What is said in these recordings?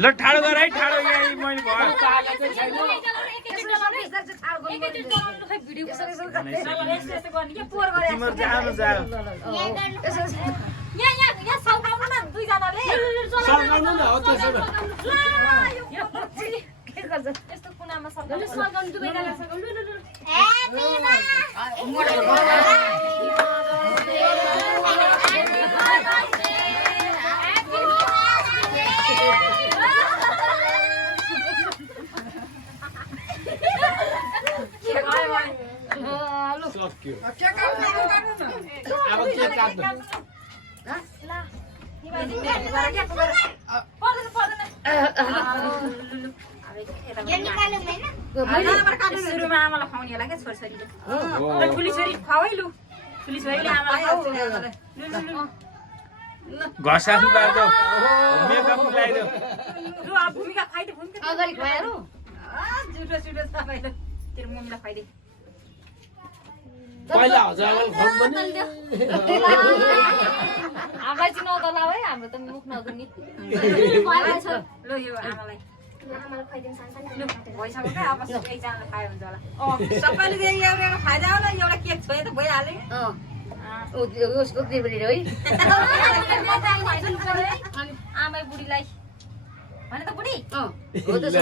ल ठाडो गर है ठाडो यहाँ मैले भयो तिम्रो जानु जा यस्तो कुनामा सल्काउनु सक्यो के काट्नु अब के काट्नु सुरुमा आमालाई खुवाउने होला क्या छोरीछोरीले ठुली छोरी खुवाउ है लु ठुली छोरीले आमालाई घसानु पार्दो मेकअप लगाइदो लु अब भूमिका खुवाइदे भूमिका अगाडि खुवाएर जुठो जुठो तपाईँले तेरो मम्मीलाई खुवाइदे पहिला हजुरआमाले खुवाउनु पनि हामीलाई चाहिँ नदलाऊ है हाम्रो त मुख नदुनी लु यो आमालाई लु भइसक्यो क्या अब एकजनाले खायो हुन्छ होला सबैले एउटा एउटा खाइदियो होला एउटा केक छोए त भइहाल्यो उसको देब्री है आमै बुढीलाई भने त बुढी हो त्यसो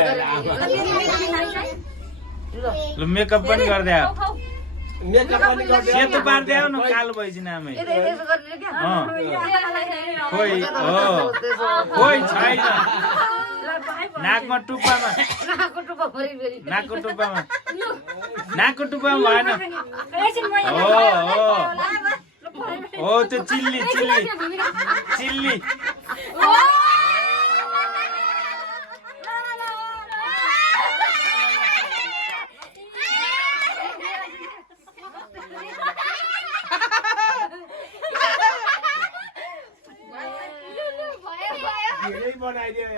ल मेकअप पनि गर्दै आऊ मेकअप पनि गर्दै सेतो पार्दै आऊ न कालो भइसिन आमै खोइ हो खोइ छैन नाकमा टुप्पामा नाकको टुप्पामा भएन हो त्यो चिल्ली बनाइदियो